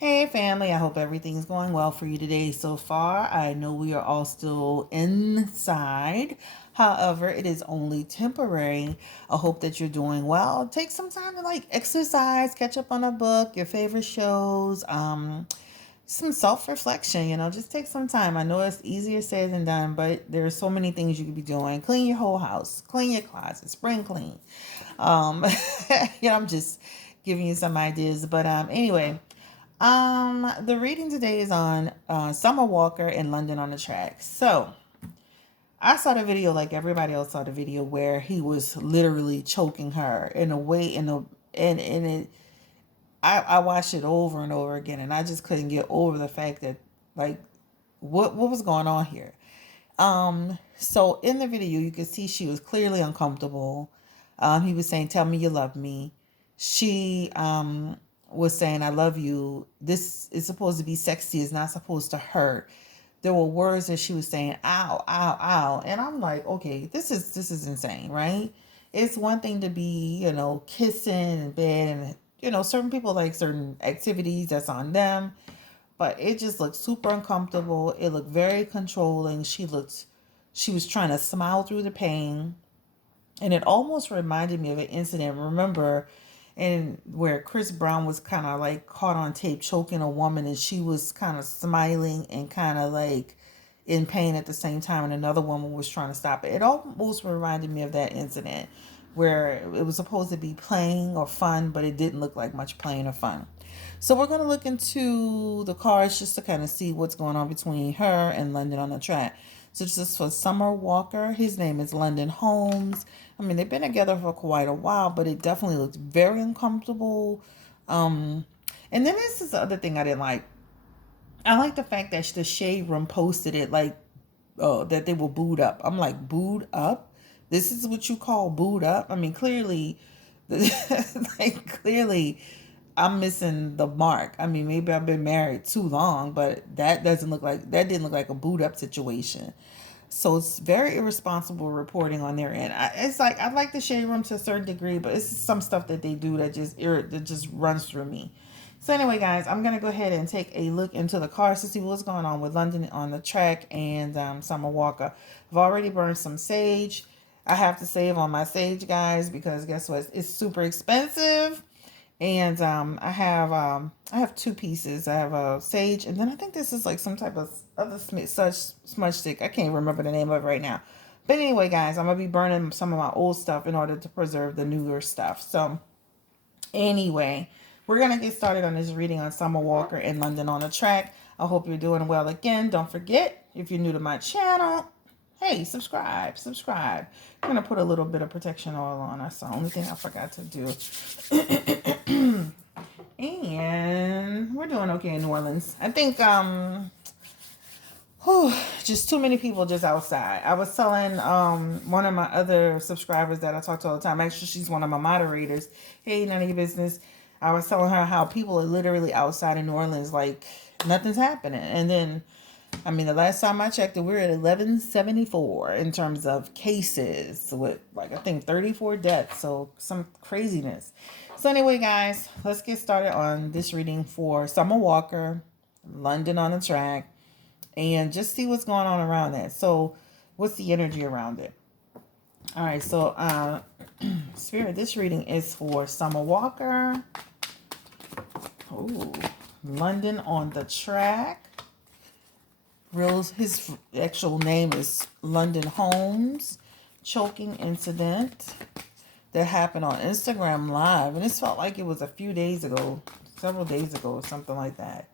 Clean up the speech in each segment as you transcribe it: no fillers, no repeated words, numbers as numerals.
Hey family, I hope everything's going well for you today so far. I know we are all still inside. However, it is only temporary. I hope that you're doing well. Take some time to exercise, catch up on a book, your favorite shows, some self-reflection, just take some time. I know it's easier said than done, but there are so many things you could be doing. Clean your whole house, clean your closet, spring clean. Um, I'm just giving you some ideas. But anyway, the reading today is on Summer Walker in London on the Track. So I saw the video like everybody else saw the video where he was literally choking her in a way and it I watched it over and over again and I just couldn't get over the fact that like what was going on here. So in the video you could see she was clearly uncomfortable. He was saying, "Tell me you love me." She was saying, "I love you." This is supposed to be sexy. It's not supposed to hurt. There were words that she was saying, "Ow, ow, ow," and I'm like, okay, this is insane, right? It's one thing to be, kissing in bed, and certain people like certain activities. That's on them, but it just looked super uncomfortable. It looked very controlling. She was trying to smile through the pain. And it almost reminded me of an incident, remember, and where Chris Brown was kind of like caught on tape choking a woman and she was kind of smiling and kind of like in pain at the same time, and another woman was trying to stop it. It almost reminded me of that incident where it was supposed to be playing or fun, but it didn't look like much playing or fun. So we're going to look into the cards just to kind of see what's going on between her and London on the Track. So this is for Summer Walker. His name is London Holmes. I mean, they've been together for quite a while, but it definitely looks very uncomfortable. Um, and then this is the other thing I didn't like. I like the fact that the Shade Room posted it like that they were booed up. I'm like, booed up? This is what you call booed up? I mean, clearly, clearly, I'm missing the mark. I mean, maybe I've been married too long, but that didn't look like a boot up situation. So it's very irresponsible reporting on their end. It's like I like the Shade Room to a certain degree, but it's some stuff that they do that just runs through me. So anyway, guys, I'm gonna go ahead and take a look into the cards to see what's going on with London on the Track and Summer Walker. I've already burned some sage. I have to save on my sage, guys, because guess what? It's super expensive. And I have two pieces. I have a sage, and then I think this is like some type of other smudge stick. I can't remember the name of it right now. But anyway, guys, I'm gonna be burning some of my old stuff in order to preserve the newer stuff. So anyway, we're gonna get started on this reading on Summer Walker in London on the Track. I hope you're doing well again. Don't forget, if you're new to my channel, hey, subscribe. I'm gonna put a little bit of protection oil on. That's the only thing I forgot to do. And we're doing okay in New Orleans. I think just too many people just outside. I was telling one of my other subscribers that I talk to all the time. Actually, she's one of my moderators. Hey, none of your business. I was telling her how people are literally outside in New Orleans, like nothing's happening. And then, I mean, the last time I checked it, we were at 1174 in terms of cases with like I think 34 deaths. So some craziness. So anyway, guys, let's get started on this reading for Summer Walker, London on the Track, and just see what's going on around that. So what's the energy around it? All right, so Spirit, this reading is for Summer Walker. Oh, London on the Track. His actual name is London Holmes. Choking incident that happened on Instagram Live, and this felt like it was a few days ago, several days ago, or something like that.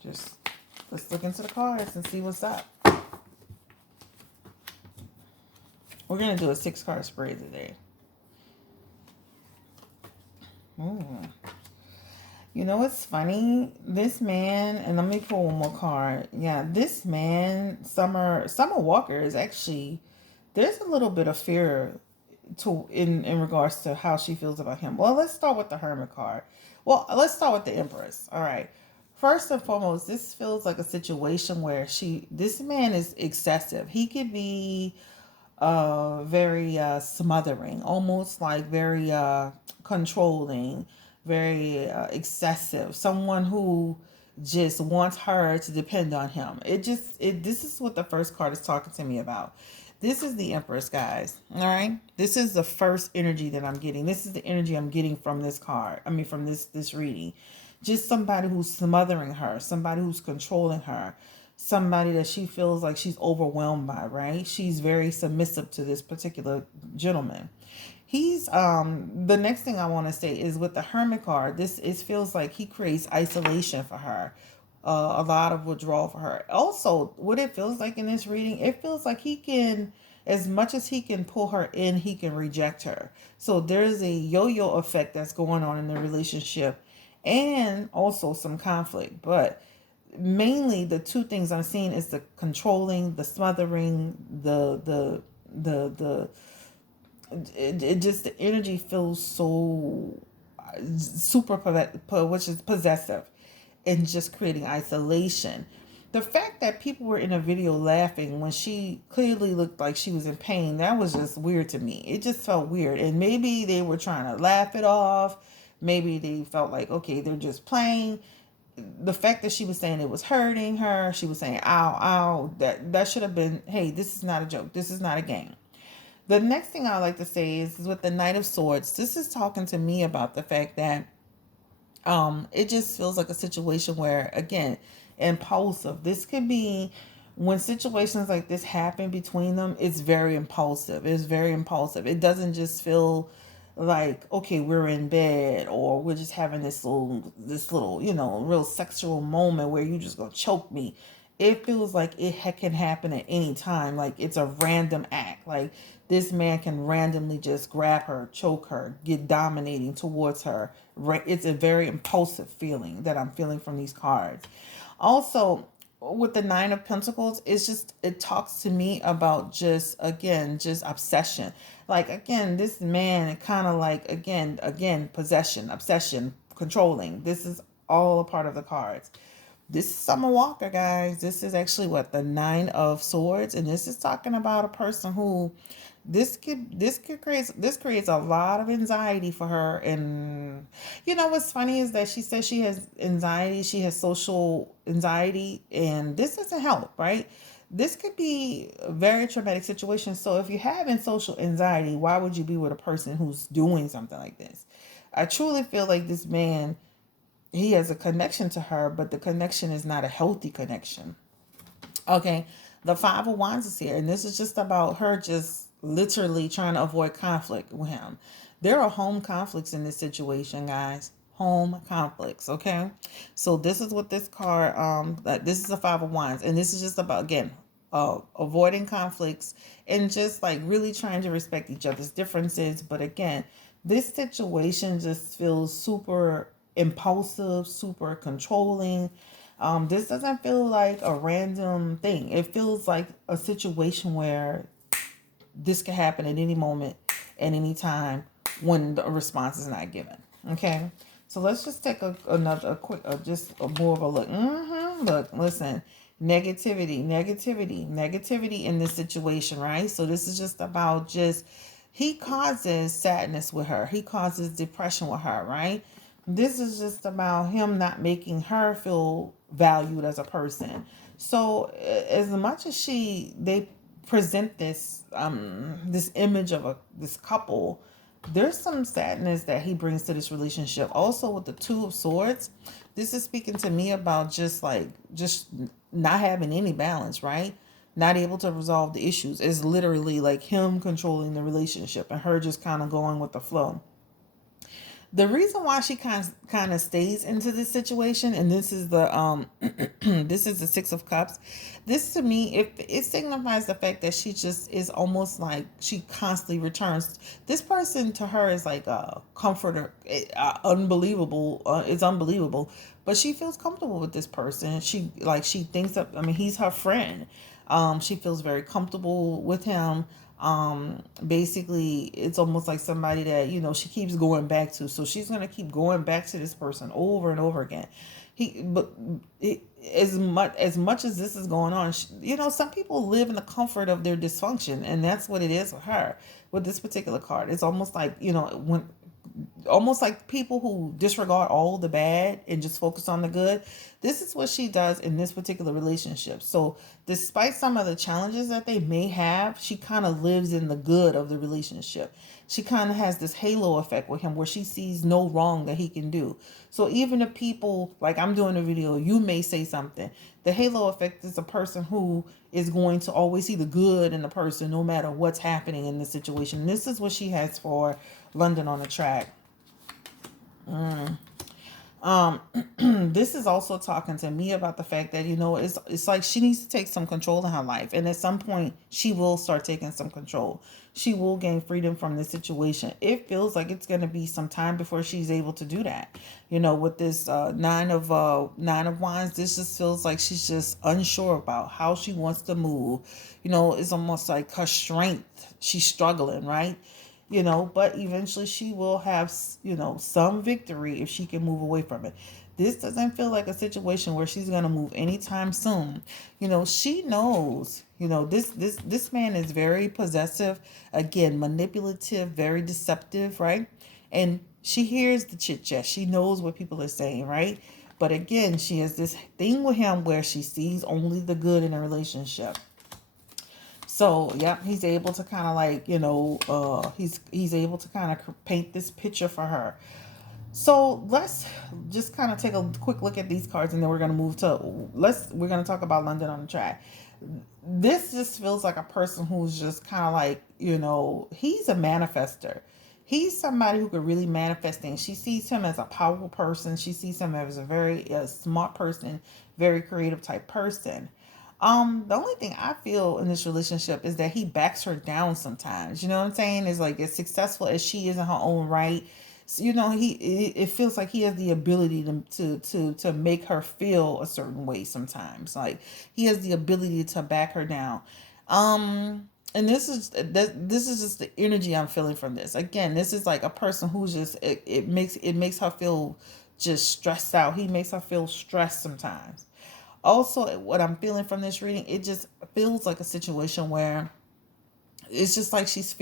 Just let's look into the cards and see what's up. We're gonna do a 6-card spray today. Ooh. You know what's funny? This man, and let me pull one more card. Yeah, this man, Summer Walker, is actually, there's a little bit of fear in regards to how she feels about him. Well, let's start with the Hermit card. Well, let's start with the Empress. All right. First and foremost, this feels like a situation where this man is excessive. He could be very smothering, almost like very controlling, very excessive, someone who just wants her to depend on him. This is what the first card is talking to me about. This is the Empress, guys. All right, this is the first energy that I'm getting. This is the energy I'm getting from this card. I mean, from this reading. Just somebody who's smothering her, somebody who's controlling her, somebody that she feels like she's overwhelmed by, right? She's very submissive to this particular gentleman. He's the next thing I want to say is with the Hermit card, this it feels like he creates isolation for her. A lot of withdrawal for her. Also, what it feels like in this reading, it feels like he can, as much as he can pull her in, he can reject her. So there's a yo-yo effect that's going on in the relationship, and also some conflict. But mainly the two things I'm seeing is the controlling, the smothering, the it just, the energy feels so super which is possessive, and just creating isolation. The fact that people were in a video laughing when she clearly looked like she was in pain, that was just weird to me. It just felt weird. And maybe they were trying to laugh it off. Maybe they felt like, okay, they're just playing. The fact that she was saying it was hurting her, she was saying, ow, ow, that should have been, hey, this is not a joke. This is not a game. The next thing I like to say is with the Knight of Swords, this is talking to me about the fact that it just feels like a situation where, again, impulsive. This could be when situations like this happen between them, it's very impulsive. It's very impulsive. It doesn't just feel like, okay, we're in bed or we're just having this little, real sexual moment where you just gonna choke me. It feels like it can happen at any time. Like it's a random act. Like this man can randomly just grab her, choke her, get dominating towards her. It's a very impulsive feeling that I'm feeling from these cards. Also, with the Nine of Pentacles, it talks to me about just, again, just obsession. Like, again, this man kind of like, again, possession, obsession, controlling. This is all a part of the cards. This is Summer Walker, guys. This is actually what, the Nine of Swords, and this is talking about a person who this creates a lot of anxiety for her. And what's funny is that she says she has anxiety, she has social anxiety, and this doesn't help, right? This could be a very traumatic situation. So if you're having social anxiety, why would you be with a person who's doing something like this? I truly feel like this man, he has a connection to her, but the connection is not a healthy connection. Okay, the Five of Wands is here, and this is just about her just literally trying to avoid conflict with him. There are home conflicts in this situation, guys. Home conflicts, okay? So this is what this card, this is the Five of Wands, and this is just about, again, avoiding conflicts and just like really trying to respect each other's differences. But again, this situation just feels super impulsive, super controlling. This doesn't feel like a random thing. It feels like a situation where this could happen at any moment, at any time, when the response is not given. Okay, so let's just take another quick, just more of a look. Look, listen, negativity in this situation, right? So this is just about he causes sadness with her. He causes depression with her, right? This is just about him not making her feel valued as a person. So as much as they present this image of this couple, there's some sadness that he brings to this relationship. Also with the Two of Swords, this is speaking to me about just not having any balance, right? Not able to resolve the issues. It's literally like him controlling the relationship and her just kind of going with the flow. The reason why she kind of stays into this situation, and this is the this is the Six of Cups. This to me, it signifies the fact that she just is almost like she constantly returns. This person to her is like a comforter, unbelievable. It's unbelievable, but she feels comfortable with this person. She thinks that, I mean, he's her friend. She feels very comfortable with him. Basically it's almost like somebody that she keeps going back to, so she's going to keep going back to this person over and over again. As much as this is going on, some people live in the comfort of their dysfunction, and that's what it is with her with this particular card. It's almost like when almost like people who disregard all the bad and just focus on the good. This is what she does in this particular relationship. So despite some of the challenges that they may have, she kind of lives in the good of the relationship. She kind of has this halo effect with him where she sees no wrong that he can do. So even if people, like I'm doing a video, you may say something, the halo effect is a person who is going to always see the good in the person no matter what's happening in the situation. This is what she has for London on the track. This is also talking to me about the fact that, it's like she needs to take some control in her life, and at some point she will start taking some control. She will gain freedom from this situation. It feels like it's going to be some time before she's able to do that. With this nine of wands, this just feels like she's just unsure about how she wants to move. It's almost like her strength, she's struggling, right? But eventually she will have, some victory if she can move away from it. This doesn't feel like a situation where she's going to move anytime soon. She knows, this man is very possessive, again, manipulative, very deceptive, right? And she hears the chit chat. She knows what people are saying, right? But again, she has this thing with him where she sees only the good in a relationship. So, yeah, he's able to kind of like, he's able to kind of paint this picture for her. So let's just kind of take a quick look at these cards, and then we're going to move to, we're going to talk about London on the track. This just feels like a person who's just kind of like, he's a manifester. He's somebody who could really manifest things. She sees him as a powerful person. She sees him as a very smart person, very creative type person. The only thing I feel in this relationship is that he backs her down sometimes. You know what I'm saying? Is like as successful as she is in her own right. So, it feels like he has the ability to make her feel a certain way sometimes. Like he has the ability to back her down. And this is just the energy I'm feeling from this. Again, this is like a person who's just it makes her feel just stressed out. He makes her feel stressed sometimes. Also, what I'm feeling from this reading, it just feels like a situation where it's just like she's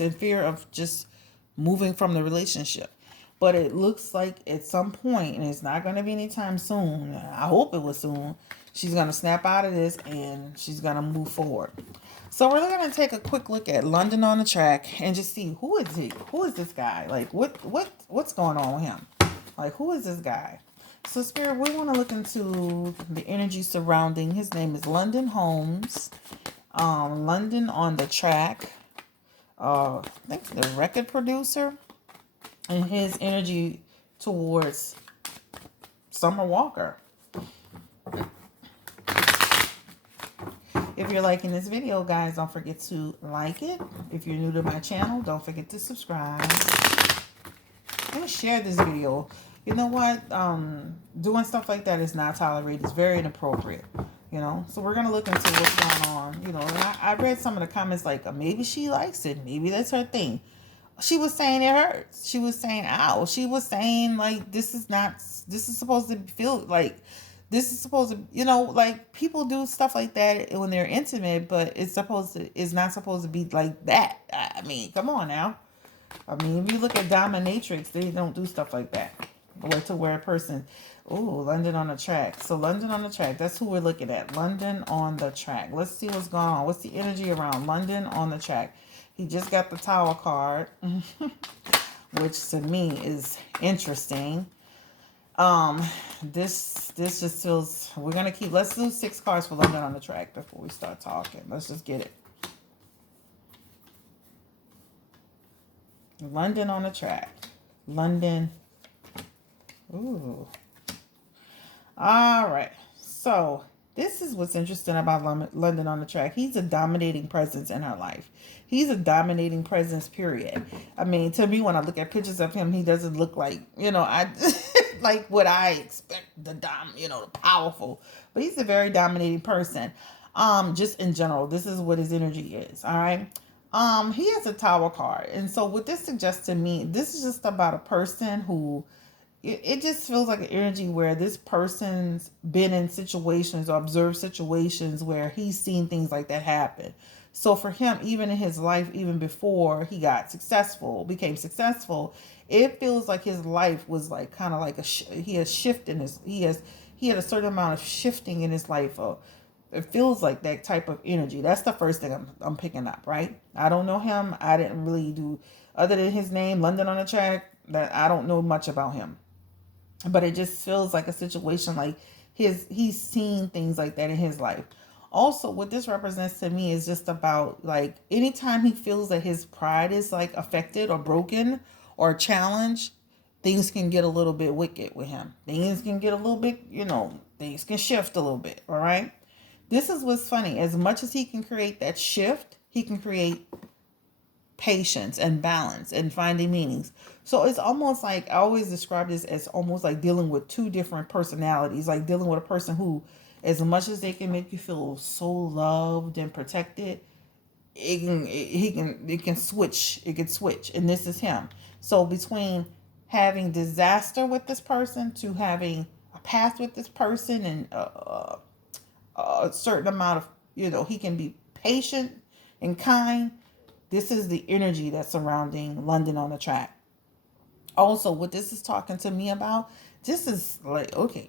in fear of just moving from the relationship. But it looks like at some point, and it's not going to be anytime soon, I hope it was soon, she's going to snap out of this and she's going to move forward. So we're going to take a quick look at London on the track and just see who is he? Who is this guy? Like what's going on with him? Like who is this guy? So Spirit, we want to look into the energy surrounding. His name is London Holmes. London on the track. I think the record producer. And his energy towards Summer Walker. If you're liking this video, guys, don't forget to like it. If you're new to my channel, don't forget to subscribe. And share this video. You know what? Doing stuff like that is not tolerated. It's very inappropriate. So we're going to look into what's going on. And I read some of the comments like, maybe she likes it. Maybe that's her thing. She was saying it hurts. She was saying, ow. She was saying, like, this is supposed to feel like, this is supposed to, like, people do stuff like that when they're intimate, but it's not supposed to be like that. I mean, come on now. I mean, if you look at dominatrix, they don't do stuff like that. Or to where a person, London on the track. So London on the track, that's who we're looking at. London on the track. Let's see what's going on. What's the energy around London on the track? He just got the Tower card, which to me is interesting. This just feels, let's do 6 cards for London on the track before we start talking. Let's just get it. London on the track. London. Ooh. All right. So this is what's interesting about London on the track. He's a dominating presence in her life. He's a dominating presence, period. I mean, to me, when I look at pictures of him, he doesn't look like, I like what I expect, the powerful. But he's a very dominating person. Just in general, this is what his energy is. All right. He has a Tower card. And so what this suggests to me, this is just about a person who, it just feels like an energy where this person's been in situations or observed situations where he's seen things like that happen. So for him, even in his life, even before he got successful, became successful, it feels like his life was like kind of like he has shift in his he had a certain amount of shifting in his life. It feels like that type of energy. That's the first thing I'm picking up, right? I don't know him. I didn't really do, other than his name, London on the track, that I don't know much about him. But it just feels like a situation like he's seen things like that in his life. Also, what this represents to me is just about like anytime he feels that his pride is like affected or broken or challenged, things can get a little bit wicked with him. Things can get a little bit, things can shift a little bit. All right. This is what's funny. As much as he can create that shift, he can create patience and balance and finding meanings. So it's almost like I always describe this as almost like dealing with two different personalities, like dealing with a person who, as much as they can make you feel so loved and protected, it can switch. It can switch. And this is him. So between having disaster with this person to having a past with this person and a certain amount of, he can be patient and kind. This is the energy that's surrounding London on the track. Also, what this is talking to me about, this is like, okay.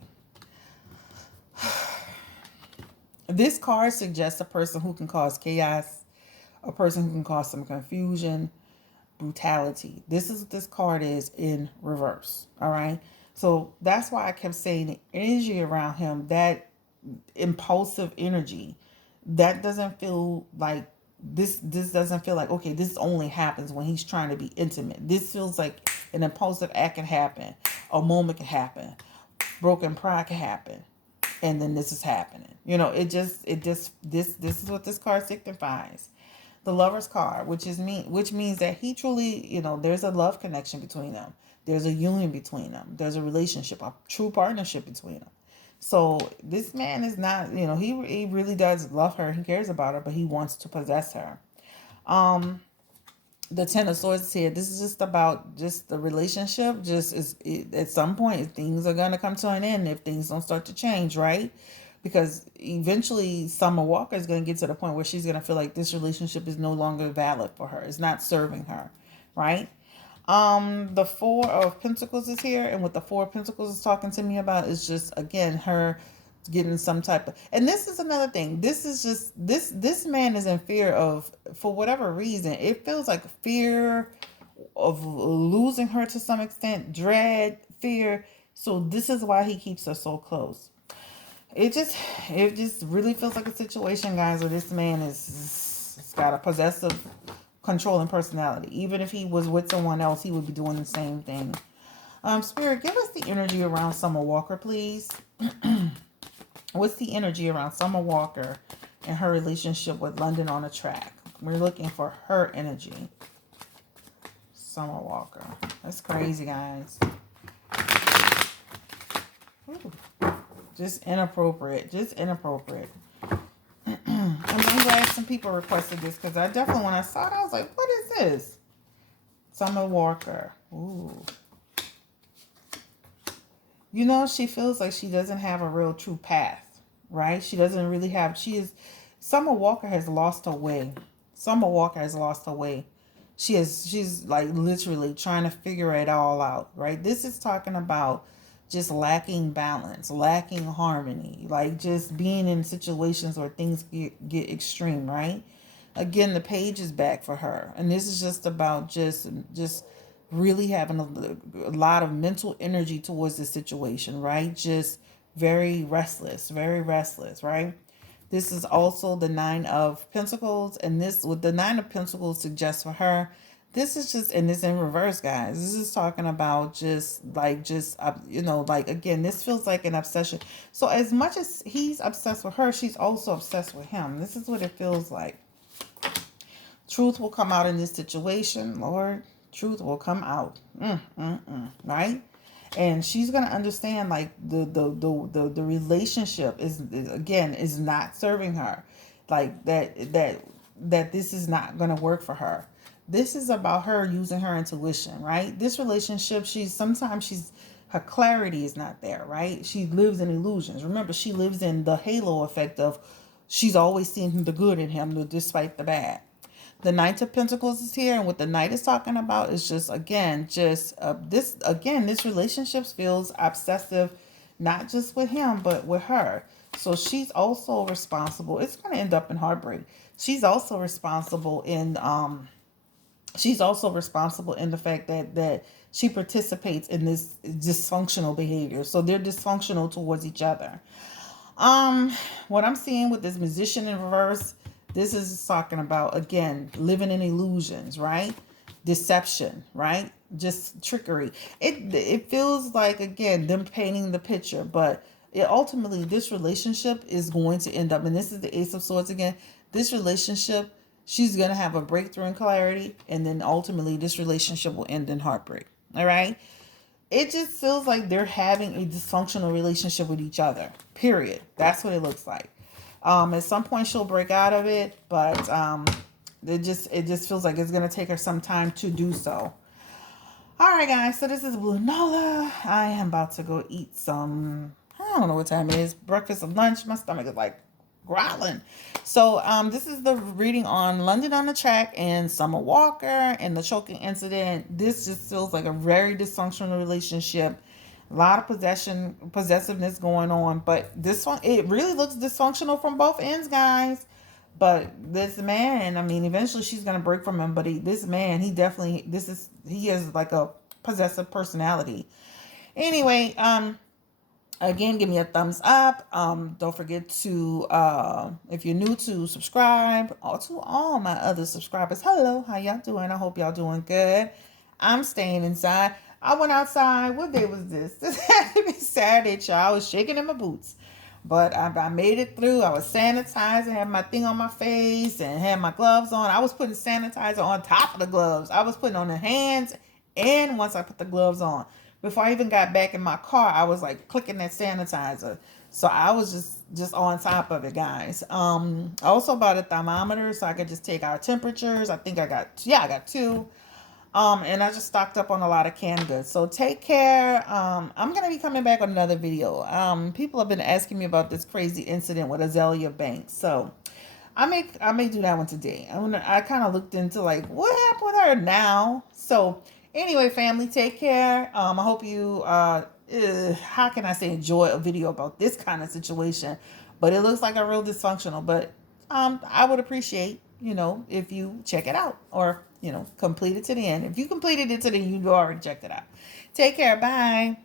This card suggests a person who can cause chaos, a person who can cause some confusion, brutality. This is what this card is in reverse. All right. So that's why I kept saying the energy around him, that impulsive energy, that doesn't feel like this doesn't feel like, okay, this only happens when he's trying to be intimate. This feels like an impulsive act can happen, a moment can happen, broken pride can happen, and then this is happening. This is what this card signifies. The Lover's card, which means that he truly, there's a love connection between them. There's a union between them. There's a relationship, a true partnership between them. So this man is not, he really does love her. He cares about her, but he wants to possess her. The Ten of Swords is here. This is just about just the relationship. At some point, things are gonna come to an end if things don't start to change, right? Because eventually, Summer Walker is gonna get to the point where she's gonna feel like this relationship is no longer valid for her. It's not serving her, right? The Four of Pentacles is here, and what the Four of Pentacles is talking to me about is just, again, her getting some type of, and this is another thing. This is just this man is in fear of, for whatever reason, it feels like fear of losing her to some extent, dread, fear. So this is why he keeps her so close. It just really feels like a situation, guys, where this man is got a possessive, controlling personality. Even if he was with someone else, he would be doing the same thing. Spirit, give us the energy around Summer Walker, please. What's the energy around Summer Walker and her relationship with London on the track? We're looking for her energy. Summer Walker. That's crazy, guys. Ooh. Just inappropriate. I'm glad some people requested this, because I definitely, when I saw it, I was like, what is this? Summer Walker. Ooh. She feels like she doesn't have a real true path, right? She doesn't really have, Summer Walker has lost her way. She's like literally trying to figure it all out, right? This is talking about just lacking balance, lacking harmony, like just being in situations where things get extreme, right? Again, the page is back for her. And this is just about just really having a lot of mental energy towards the situation, right? Just very restless, right? This is also the Nine of Pentacles. And this, with the Nine of Pentacles suggests for her, this is just, and it's in reverse, guys. This is talking about again, this feels like an obsession. So as much as he's obsessed with her, she's also obsessed with him. This is what it feels like. Truth will come out in this situation, Lord. Truth will come out. Right? And she's gonna understand, like, the relationship is not serving her. Like that this is not gonna work for her. This is about her using her intuition, right? This relationship, her clarity is not there, right? She lives in illusions. Remember, she lives in the halo effect of she's always seeing the good in him despite the bad. The Knight of Pentacles is here, and what the Knight is talking about is just again, this relationship feels obsessive, not just with him but with her. So she's also responsible. It's going to end up in heartbreak. She's also responsible in the fact that she participates in this dysfunctional behavior. So they're dysfunctional towards each other. What I'm seeing with this Magician in reverse, this is talking about again living in illusions, right? Deception, right? Just trickery. It feels like again them painting the picture, but ultimately this relationship is going to end up, and this is the Ace of Swords again. This relationship, she's gonna have a breakthrough in clarity, and then ultimately this relationship will end in heartbreak. All right. It just feels like they're having a dysfunctional relationship with each other. Period. That's what it looks like. At some point she'll break out of it, but it just feels like it's gonna take her some time to do so. All right, guys. So this is Blue Nola. I am about to go eat some. I don't know what time it is. Breakfast or lunch. My stomach is like growling. So this is the reading on London on the Track and Summer Walker and the choking incident. This just feels like a very dysfunctional relationship. A lot of possessiveness going on, but this one, it really looks dysfunctional from both ends, guys. But this man, I mean, eventually she's gonna break from him. But this man, he has like a possessive personality. Anyway, again, give me a thumbs up. Don't forget to, if you're new, to subscribe. To all my other subscribers, hello, how y'all doing? I hope y'all doing good. I'm staying inside. I went outside. What day was this? This had to be Saturday, y'all. I was shaking in my boots. But I made it through. I was sanitizing, had my thing on my face, and had my gloves on. I was putting sanitizer on top of the gloves. I was putting on the hands, and once I put the gloves on. Before I even got back in my car, I was like clicking that sanitizer. So I was just on top of it, guys. I also bought a thermometer so I could just take our temperatures. I got two. And I just stocked up on a lot of canned goods. So take care. I'm gonna be coming back on another video. People have been asking me about this crazy incident with Azalea Banks. So I may do that one today. I kind of looked into like what happened with her now. So anyway, family, take care. I hope you how can I say enjoy a video about this kind of situation? But it looks like a real dysfunctional. But I would appreciate, if you check it out or complete it to the end. If you completed it to the end, you already checked it out. Take care. Bye.